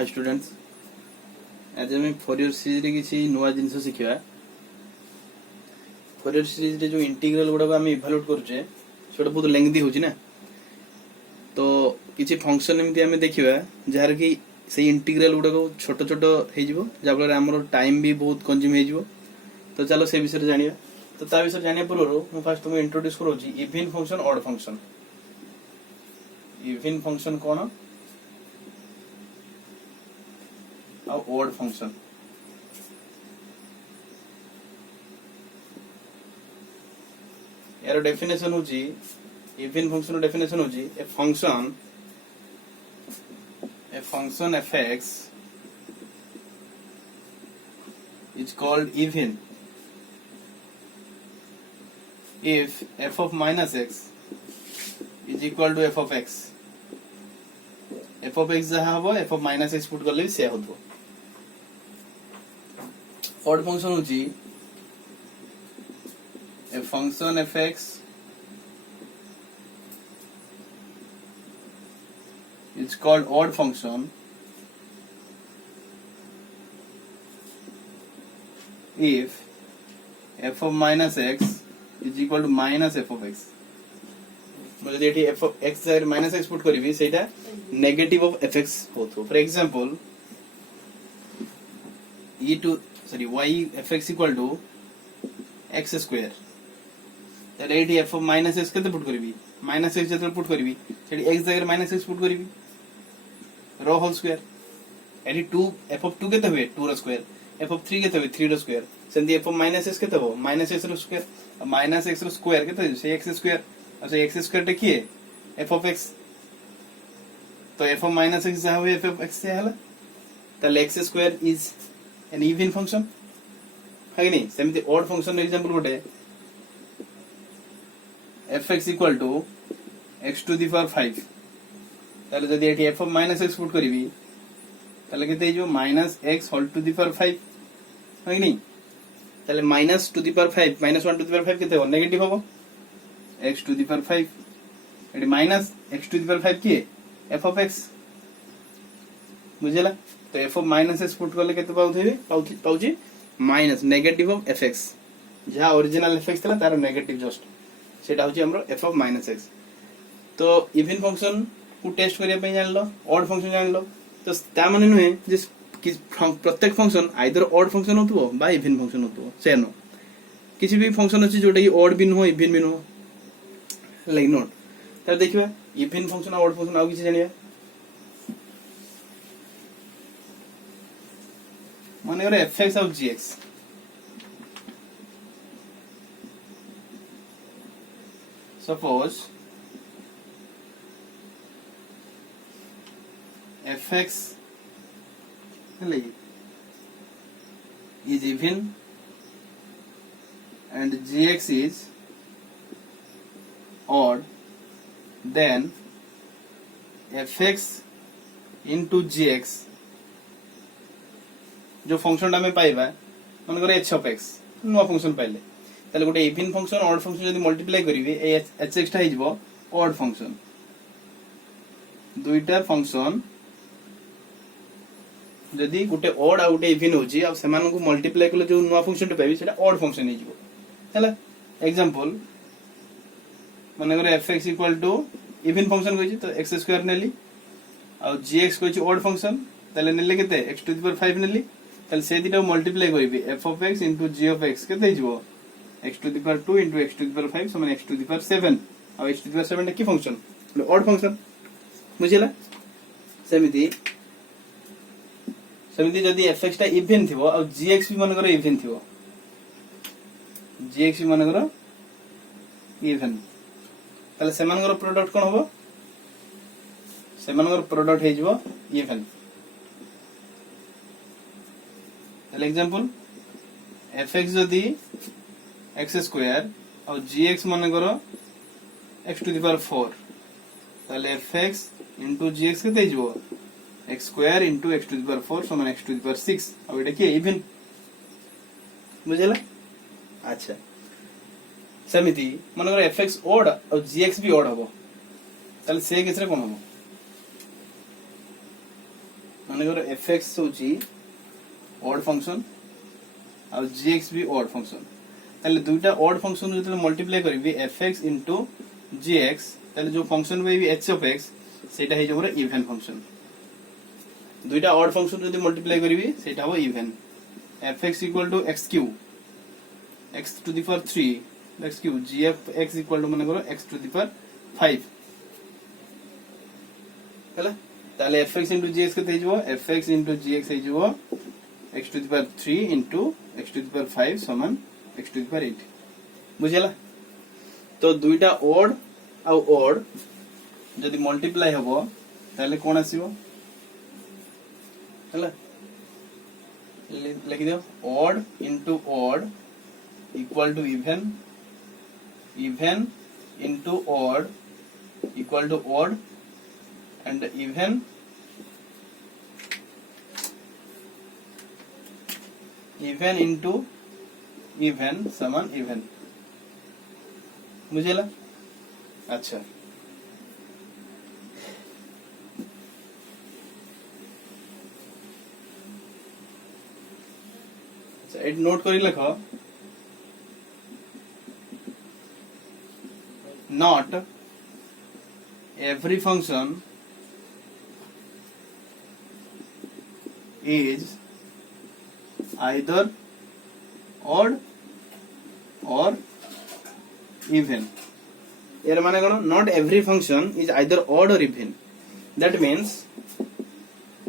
hi students आज आम Fourier series रे किसी नुआ जिनस शिखा फोरियर सीरीज रे जो इंटीग्रल गुडा आम इभालुएट करूचे सेटा बहुत लेंथी होची ना तो किसी फंक्शन एमती आम देखा जार कि से इंटीग्रल गुडा छोट छोट हो जहाँफल आमर टाइम भी बहुत कंज्यूम हो तो चलो से विषय जानिया तो ता विषय जानिया पूर्व मु फास्ट तुमको इंट्रोड्यूस करूची even function odd function even function कौन ऑड फंक्शन यार डेफिनेशन होची इवन फंक्शन डेफिनेशन होची a function fx is called even if f of minus x is equal to f of x f of x जहाँ हबो f of minus x put करले भी से होतो odd function होची a function fx is called odd function if f of minus x is equal to minus f of x मतलब ये f of x जर minus x पुट करी भी सेटा negative of fx होतो for example y fx equal to x square तर ये f of minus x केते पुट करी minus x जतर पुट करी सेठी x जगह minus x पुट करी रो होल स्क्वायर एडी 2 f of 2 केते हुए 2 रो स्क्वायर f of 3 केते हुए 3 रो स्क्वायर सेंदी f of minus x केते हो minus x रो स्क्वायर minus x रो स्क्वायर केते से x स्क्वायर अच्छा x स्क्वायर देखिए f of x तो f of minus x जहाँ हुए f of x से हला ताले x square is an even function है कि नहीं सेमती ऑड फंक्शन एग्जांपल गोटे fx equal to x to the power 5 ताले जदि एठी f of minus x put करिवि ताले केते जो minus x whole to the power 5 है कि नहीं ताले minus to the power 5 minus 1 to the power 5 केते हो नेगेटिव होबो x to the power 5 एठी minus x to the power 5 किए f of x बुझेला तो f of minus x put करले केते पाउथेबे पाउची माइनस नेगेटिव ऑफ fx जहाँ ओरिजिनल fx थला तार नेगेटिव जस्ट सेटा होची हमरो f of minus x तो इवन फंक्शन को टेस्ट करिया पे जान लो ऑड फंक्शन जान लो तो ता माने नुहे जे प्रत्येक फंक्शन आइदर ऑड फंक्शन होतबो बा इवन फंक्शन होतबो सेनो किसी भी फंक्शन अछि जोटा कि ऑड भी न हो इवन भी न हो लाइक नोट त देखिबा इवन फंक्शन ऑड फंक्शन आ किछि जानिया माने रे fx of gx suppose fx is even and gx is odd then fx into gx जो फंक्शन में पाइबा मन करे h of x नो फंक्शन पाइले ताले गोटे इवन फंक्शन ऑड फंक्शन यदि मल्टीप्लाई करिवे hx टा हिजबो ऑड फंक्शन दुईटा फंक्शन जदि गोटे ऑड आ गोटे इवन होची आ सेमान को मल्टीप्लाई करले जो नुवा फंक्शन टा पाइबे सेटा ऑड फंक्शन हिजबो हैला एग्जांपल माने करे fx equal to even function कोची तो x स्क्वायर नेली आ gx कोची ऑड फंक्शन ताले नेले केते x टू द पावर 5 नेली ताले से दिटा मल्टीप्लाई करिवे f of x into g of x केते हिजबो x to the power 2 into x to the power 5 समान x to the power 7 और x to the power 7 टा की फंक्शन ऑड फंक्शन बुझिला सेमिति जदी fx टा इवन थिबो और gx भी मन करो इवन थिबो gx भी मन करो इवन ताले समान करो प्रोडक्ट कोन होबो समान करो प्रोडक्ट हे जिवो इवन ताले एग्जांपल fx जदी x स्क्वायर और gx मन करो x to the power 4 ताले fx into gx केते हिजबो x square into x to the power 4 समान x to the power 6 अब एटा के इवन बुझला अच्छा सेमिति मन करो fx ओड और gx भी ओड हबो ताले से केसरे कोन हबो मानकर fx होची ऑड फंक्शन और gx भी ऑड फंक्शन ताले दुईटा ऑड फंक्शन जतले मल्टीप्लाई करबी fx into gx ताले जो function way h of x सेटा हे जमरा इवन फंक्शन दुईटा ऑड फंक्शन जदि मल्टीप्लाई करबी सेटा हो even fx equal to x cube x to the power 3 x cube gf(x) equal to माने करो x to the power 5 हैला ताले fx into gx केते हेजो fx into gx हेजो x to the power 3 into x to the power 5 समान x to the power 8 बुझेला तो दुईटा ऑड आ ऑड जदि मल्टीप्लाई हबो ताले कोन आसीबो हैला लिख दियो odd into odd equal to even even into odd equal to odd and even into even समान even मुझे ला अच्छा अच्छा एट नोट करी लिखो not every function is either odd or even एर माने कोन not every function is either odd or even that means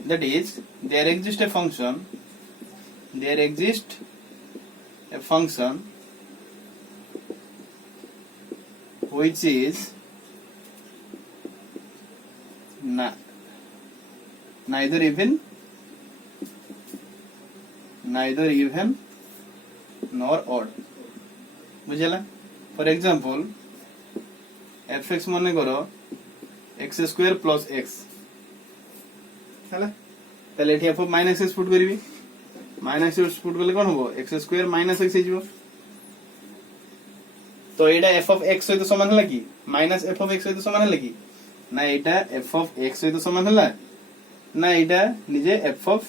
that is there exists a function which is neither even nor odd बुझेला for example fx माने करो x square plus x हैला ताले एठी f minus x put करबी minus x put करले कोन होबो x square minus x हेजिबो तो एटा f of x सहित समान हला कि माइनस f of x सहित समान हला कि ना एटा f of x सहित समान हला ना एटा निजे f of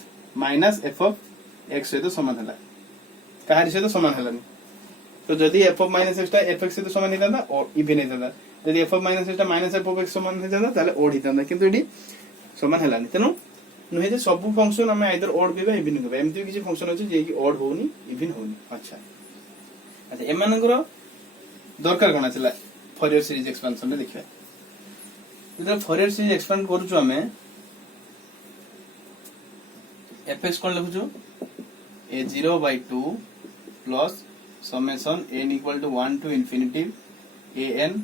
minus f of x सहित समान हला काहार सहित समान हलानी तो जदि f of माइनस x टा f x सहित समान हितांदा और इवन हितांदा जदि f of माइनस x टा माइनस f of x समान हितांदा ताले ओड हितांदा किंतु एडी समान हलानी तेनु नहे जे सब फंक्शन हम आइदर ओड कहबा इवन कहबा एमति किछि फंक्शन अछि जे कि ओड होनी इवन होनी अच्छा अच्छा एमानकर दरकार कोन आछला फोरियर सीरीज एक्सपेंशन रे देखिबा इधर फोरियर सीरीज एक्सपेंड करूछु हमें fx cone लिखुछु a0/2 plus summation n equal to 1 to infinity an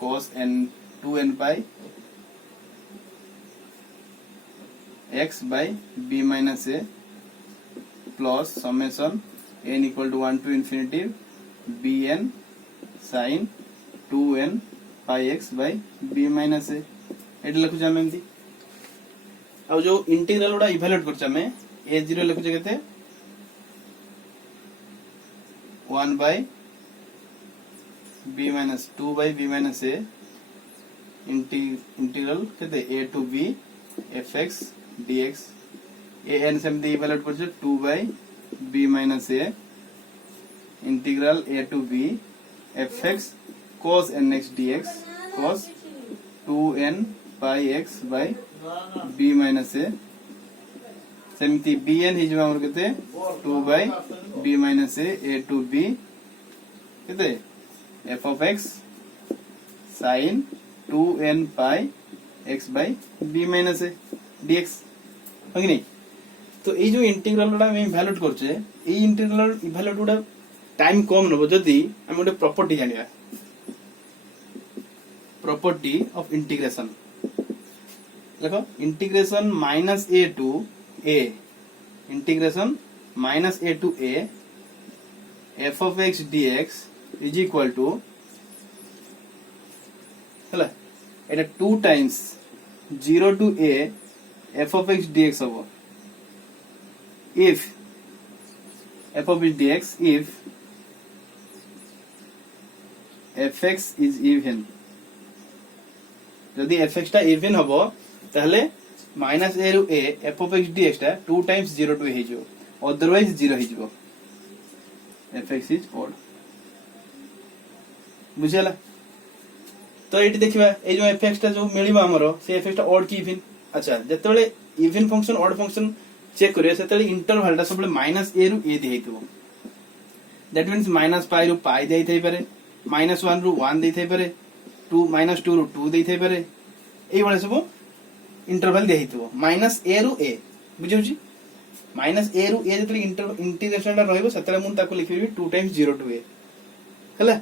cos n 2n pi x by b minus a plus summation n equal to 1 to infinity bn sin 2n pi x by b minus a एट लिखु जामे एमती आ जो integral उडा evaluate करछ हमें a0 लिखु जे केते 1 by b minus 2 by b minus a integral केते a to b fx dx an सेमती इवैल्यूएट करछ 2 by b minus a integral a to b fx cos nx dx cos 2n pi x by b minus a सेमती bn हिजबा हमर केते 2 by b minus a to b केते f of x sin 2n pi x by b minus a dx हो कि नहीं तो এই जो इंटीग्रल उडा हम इवैल्यूएट करछे এই इंटीग्रल इवैल्यूएट उडा टाइम कम नबो जदी हम गोटे प्रॉपर्टी जानिबा प्रॉपर्टी ऑफ इंटीग्रेशन देखो integration minus a to a integration minus a to a f of x dx is equal to हला एटा 2 times 0 to a f of x dx होबो if f of x dx if fx is even जदि fx टा even हबो ताहले minus ए रु A F of X DX टा 2 times 0 to ए हे जो otherwise 0 हे जो एफ एक्स इज ऑड बुझिला तो एटी देखिबा ए जो एफ एक्स टा जो मिलिबा हमरो से एफ एक्स टा ऑड की इवन अच्छा जेतेबेले even function odd function check करियो सेतेबेले इंटरवल टा सबले माइनस ए रु ए देहितबो दैट मींस माइनस पाई रु पाई देई थई पारे माइनस 1 रु 1 देई थई पारे 2 माइनस 2 रु 2 देई थई पारे एई वाला सब इंटरवल देहितबो माइनस ए रु ए बुझियोची माइनस ए रु ए जेतेबेले इंटीग्रेशन टा रहइबो सेतेबेले मुन ताको लिखिबी 2 टाइम्स 0 टू ए हला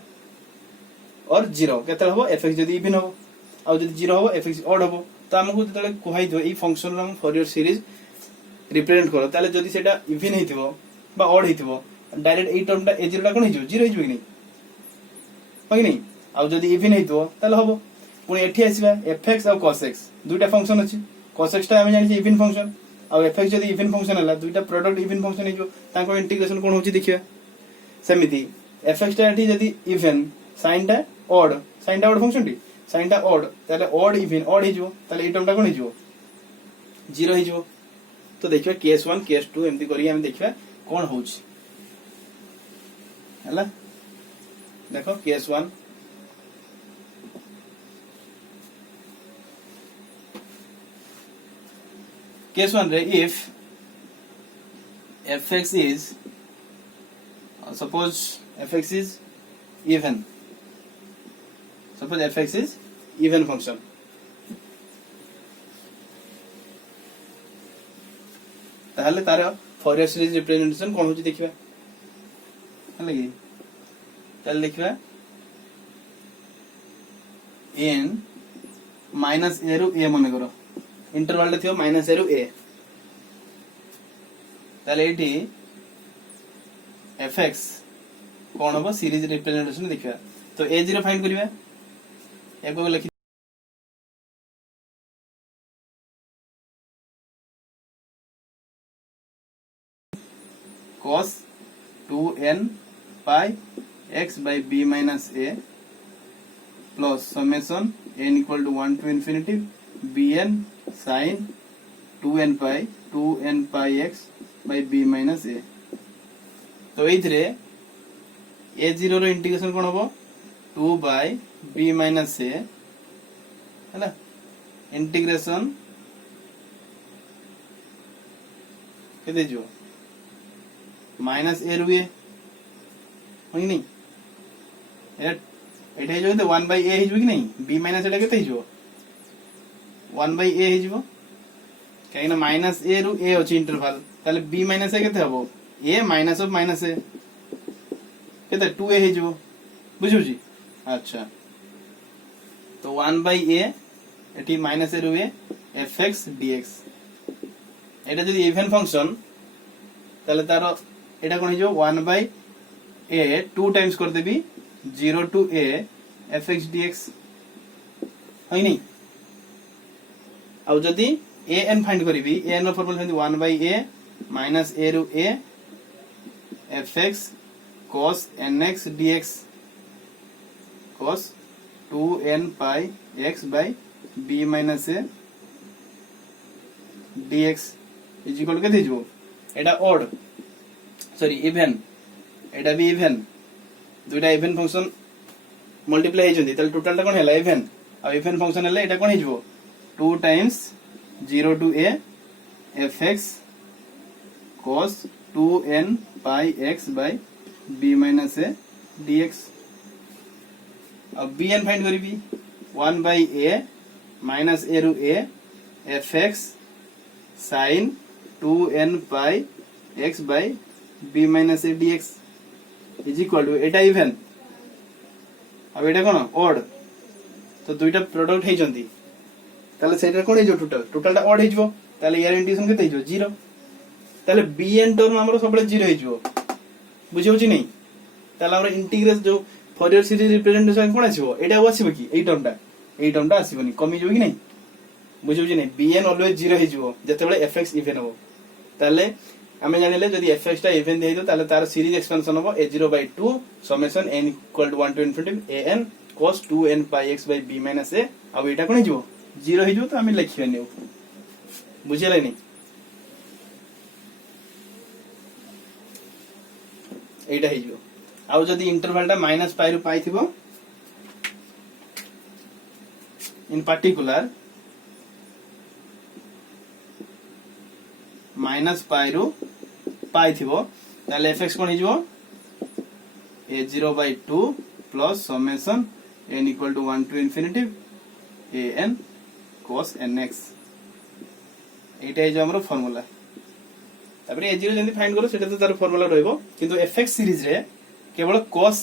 और 0 केतल हो एफएक्स जदी इवन हो आ जदी 0 हो एफएक्स ऑड हो तो हमकु जेतले कोहाई दो ई फंक्शन हम फॉरियर सीरीज रिप्रेजेंट करो ताले जदी सेटा इवन हेतिबो बा ऑड हेतिबो डायरेक्ट ए टर्म टा ए 0 टा कोन हिजो 0 हिजो कि नहीं हो कि नहीं आ जदी इवन हेतिबो ताले हबो पुनी एठी आसीबा एफएक्स आ cos x दुईटा फंक्शन अछि cos x टा हम जानि इवन फंक्शन आ एफएक्स जदी इवन फंक्शन हला दुईटा प्रोडक्ट इवन फंक्शन हिजो ताको इंटीग्रेशन कोन होची देखिबा सेमिति एफएक्स टा एठी जदी इवन sin टा ऑड फंक्शन टी sin टा ऑड ताले ऑड इवन ऑड हिजो ताले ए टर्म टा कोन हिजो 0 हिजो तो देखिबा केस 1 केस 2 एमती करी हम देखिबा कोन होची हला देखो केस 1 केस 1 रे if fx is suppose fx is even suppose fx is even function ताहले तार फॉरियर सीरीज रिप्रेजेंटेशन कोन होची देखिबा हला कि ताले देखिबा n माइनस a रु a मन करो इंटरवल थियो माइनस ए रु ए ताले एटी fx कोन हो सीरीज रिप्रेजेंटेशन देखिबा तो a0 फाइंड करिबा एको लिखि cos 2n pi x by b minus a plus summation n equal to 1 to infinity bn sin 2n pi x by b minus a तो एइथरे a0 रो integration कोन होबो 2 by b minus a हैला integration केते जो minus a रु a होई नहीं एटा जो 1 by a हिजो कि नहीं b minus एटा केते हिजो 1 by a हिजो काइना माइनस a रु a अछि इंटरवल ताले b minus a केते हबो a minus of minus a केते 2a हिजो बुझु जी अच्छा तो 1 by a eighty minus a रु a fx dx एटा जदी इवन फंक्शन ताले तारो एटा कोन हिजो 1 by a 2 टाइम्स कर देबी 0 to a fx dx होई नहीं आ जदी an फाइंड करिवि an रो फॉर्मूला हंदी 1 by a minus a रु a fx cos nx dx cos 2n pi x by b minus a dx is equal to केते हिजो एटा ऑड सॉरी इवन एटा भी इवन दुईटा इवन फंक्शन मल्टीप्लाई हे जंदी तले टोटल टा कोन हैला इवन आ इवन फंक्शन हैला एटा कोन हिजो 2 times 0 to a fx cos 2n pi x by b minus a dx अब bn find करिबी 1 by a minus a रु a fx sin 2n pi x by b minus a dx is equal to Etah even अब एटा कोन odd तो दुईटा product हे जंदी ताले सेटा कोन हे जो total टा ऑड हे जो ताले यार इंटीग्रेशन केते हे जो 0 ताले bn टर्म हमरो सबले 0 हे जो बुझियो छी नहीं ताले हमरो इंटीग्रेशन जो फॉरियर सीरीज रिप्रेजेंटेशन कोन आसीबो एटा आसीबो कि एई टर्मटा आसीबोनी कमी जो कि नहीं बुझियो छी नहीं bn ऑलवेज 0 हे जो जतेबेले fx इवन हो ताले हमें जानिले जदी fx टा इवन देइदो ताले तार सीरीज एक्सपेंशन हो a0 by 2 summation n equal to 1 to infinity an cos 2n pi x by b minus a अब एटा कोन हिजो 0 हिजो तो हमें लिखियो नेउ बुझेला नहीं एटा हे जो आउ जदी इंटरवल टा माइनस पाई रु पाई थिबो इन पर्टिकुलर माइनस पाई रु पाई थिबो ताले fx कोन हिजबो a0/2 plus summation n equal to 1 to infinity an cos nx एटा हे जो हमरो फार्मूला तापरे a0 जंदी फाइंड करो सेटा तो तार फार्मूला रहइबो किंतु fx सीरीज रे केवल cos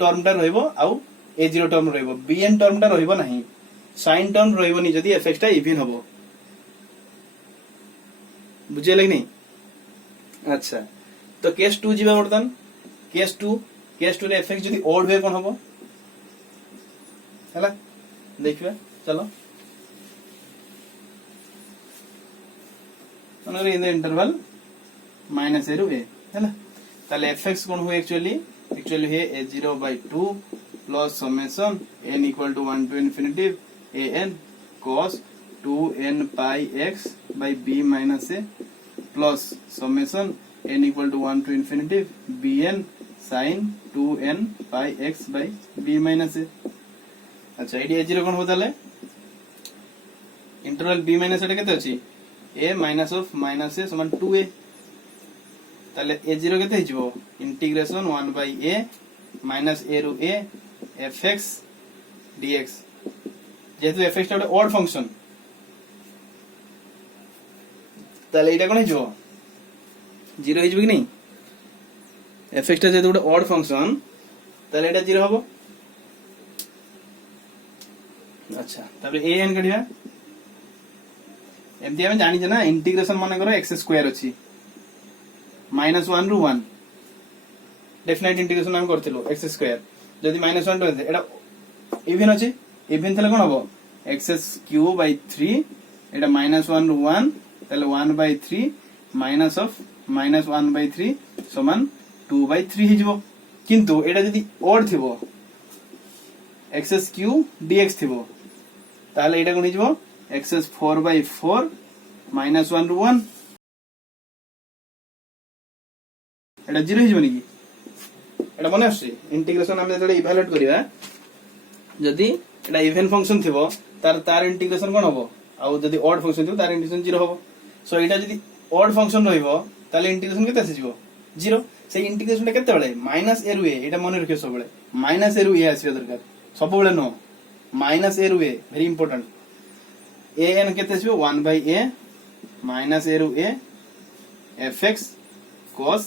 टर्म टा रहइबो आउ a0 टर्म रहइबो bn टर्म टा रहइबो नाही sin टर्म रहइबो नि जदी fx टा इवन हबो बुझे लग नहीं अच्छा तो केस 2 जीवा वर्तन केस 2 रे fx जदी ओड वे कोन हबो हला देखिबा चलो अनर in the interval minus a रु a हला ताले fx कोन हो एक्चुअली हे a0/2 plus summation n equal to 1 to infinity an cos 2n pi x by b minus a plus summation n equal to 1 to infinity bn sin 2n pi x by b minus a अच्छा AD a0 कोन हो ताले interval b minus a केते अछि a minus of minus a समान 2a ताले a0 केते हिजबो integration 1 by a minus a रु a fx dx जेतु fx टा ऑड फंक्शन ताले एटा कोन हिजबो 0 हिजबो कि नहीं fx टा जेतु ऑड फंक्शन ताले एटा 0 हबो अच्छा तापरे an कढिया एमती हम जानि ना इंटीग्रेशन माने करो x स्क्वायर अछि -1 रु 1 डेफिनेट इंटीग्रेशन हम करथिलो x स्क्वायर जदी -1 तो एटा इवन अछि इवन थले कोन हबो x³ 3 एटा -1 रु 1 तले 1/3 माइनस ऑफ -1/3 समान 2/3 हिजबो किंतु एटा जदी ओड थिबो x³ dx थिबो ताले एटा कोन हिजबो x4/4 -1 रु 1 एटा 0 हिजबो नि की एटा मने आसी इंटीग्रेशन हम जेतले इवैल्यूएट करिवा जदी एटा इवन फंक्शन थिबो तार इंटीग्रेशन कोन हबो आ जदी ऑड फंक्शन थिबो तार इंटीग्रेशन 0 हबो सो एटा जदी ऑड फंक्शन रहइबो ताले इंटीग्रेशन केते आसीजो 0 से इंटीग्रेशन टा केते बेले -a रु a एटा मने रखियो सब बेले -a रु a आसीबो दरकार सब बेले नो -a रु a वेरी इंपोर्टेंट an केते आसीबो 1 by a -a रु a fx cos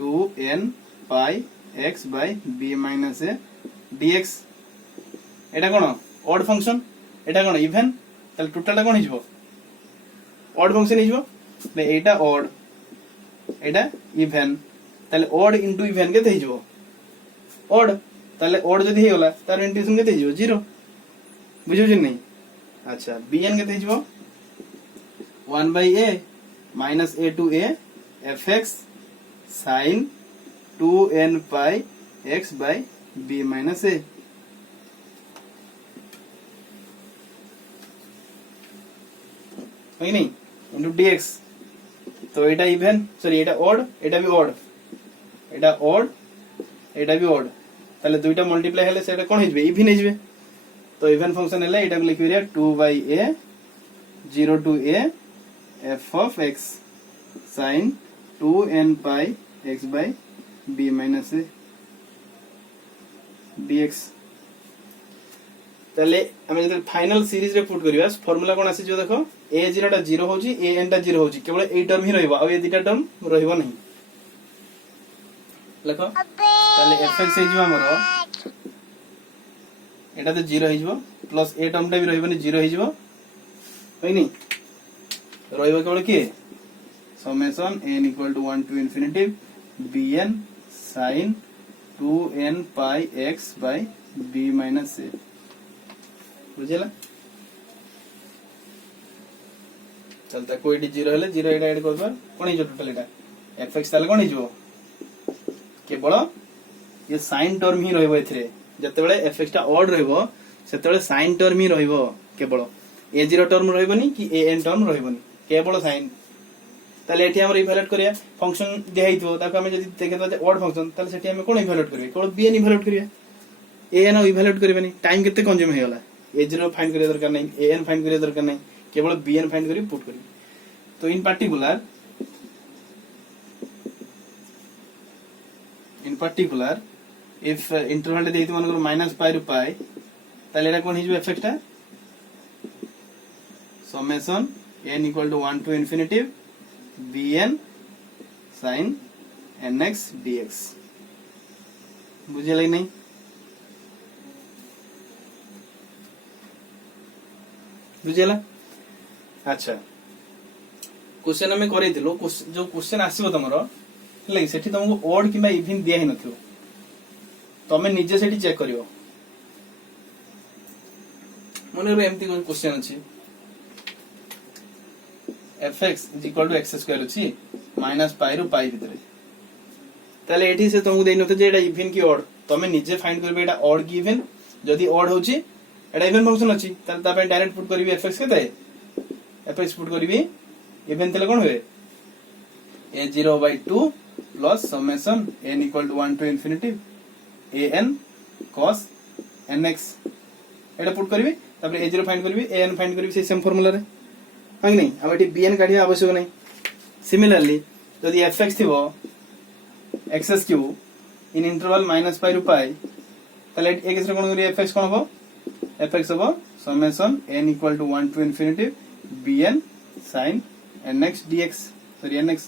2n pi x by b minus a dx Etah cone odd function Etah cone even ताले टोटल टा कोन हिजबो ऑड फंक्शन हिजबो बे एटा odd एटा even ताले odd into even केते हिजबो odd ताले odd जदी हे गला तार integration केते हिजबो 0 बुझियो जे नहीं अच्छा bn केते हिजबो 1 by a minus a to a fx sin 2n pi x by b minus a है नहीं into dx तो एटा इवन सॉरी एटा ऑड एटा भी ऑड एटा ऑड एटा भी ऑड ताले दुईटा मल्टीप्लाई हेले सेटा कोन हिजबे इवन हिजबे तो इवन फंक्शन हेले एटा लिखि रे 2 by a 0 to a f of x sin 2n pi x by b minus a dx ताले हम जब फाइनल सीरीज रे पुट करिवा फार्मूला कोन आसी जो देखो a0 टा 0 होची an टा 0 होची केवल ए टर्म ही रहइबो आ ए दुटा टर्म रहइबो नहीं देखो ताले fx हे जो हमरो एटा तो 0 हे जो प्लस ए टर्म टा भी रहइबो नहीं 0 हे जो है नहीं रहइबो केवल के summation n equal to 1 to infinity bn sin 2n pi x by b minus a बुझेला चलता कोई 0 हेले 0 एटा ऐड करबा कोन हिजो टोटल एटा fx ताले कोन हिजो केवल ये sin टर्म ही रहइबो एथरे जते बेले fx टा ऑड रहइबो सेते बेले sin टर्म ही रहइबो केवल ए जीरो टर्म रहबनी कि ए एन टर्म रहबनी केवल साइन ताले एठी हमर इवैल्यूएट करिया फंक्शन दिया हितो ताको हमें जदी देखा जे ऑड फंक्शन ताले सेठी हमें कोन इवैल्यूएट करिया केवल bn इवैल्यूएट करिया ए एन इवैल्यूएट करबनी टाइम केते कंज्यूम हे गला ए जीरो फाइंड करिया दरकार नै ए एन फाइंड करिया दरकार नै केवल bn फाइंड करी पुट करी तो इन particular if interval देइति मानकर माइनस पाई रु पाई ताले एटा कोन हिजबे एफएक्सटा summation n equal to 1 to infinity bn sin nx dx बुझले नहीं बुझला अच्छा क्वेश्चन में करैतिलो जो क्वेश्चन आसीबो तमरो ले सेठी तुमको ऑड किबा इवन दिया ही नथियो तमे निजे सेठी चेक करियो मने रे एम्ति कोन क्वेश्चन अछि fx equal to x square अछि माइनस पाई रु पाई भितरे ताले एठी से तुमको देइ नथे जे एटा इवन की ऑड तमे निजे फाइंड करबे एटा ऑड की इवन जदी ऑड होछि एटा इवन फंक्शन अछि ताले ता पे डायरेक्ट पुट करबी fx केते fx पुट करबी इवन तले कोन होय a0/2 plus summation n equal to 1 to infinity an cos nx Etah put करबी तापर a0 फाइंड करबी an फाइंड करबी से सेम फार्मूला रे हां नहीं अब एटी bn काढिया आवश्यक नहीं सिमिलरली यदि fx थिबो x³ इन इंटरवल माइनस पाई रु पाई ताले एक केस रे कोन करी fx कोन हो fx हो summation n equal to 1 to infinity bn sin nx dx sorry nx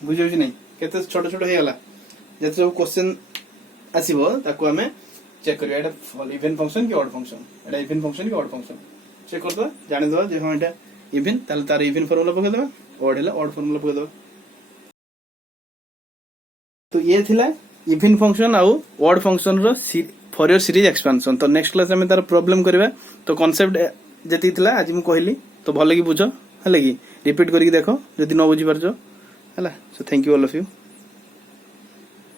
बुझौ छी नहीं केते छोट छोट हे गला जते सब क्वेश्चन आसीबो ताको हमें चेक करिया एटा इवन फंक्शन की ऑड फंक्शन एटा इवन फंक्शन की ऑड फंक्शन चेक कर दो जाने दो जे हम एटा इवन ताले तार इवन फार्मूला पके दबा ऑड हैला ऑड फार्मूला पके दबा तो ये थिला इवन फंक्शन आउ ऑड फंक्शन रो फॉर योर सीरीज एक्सपेंशन तो नेक्स्ट क्लास में तार प्रॉब्लम करबा तो कांसेप्ट जति थिला आज मैं कहली तो भलो की बुझो हले की रिपीट करके देखो जदि न बुझी परजो हला so thank you all of you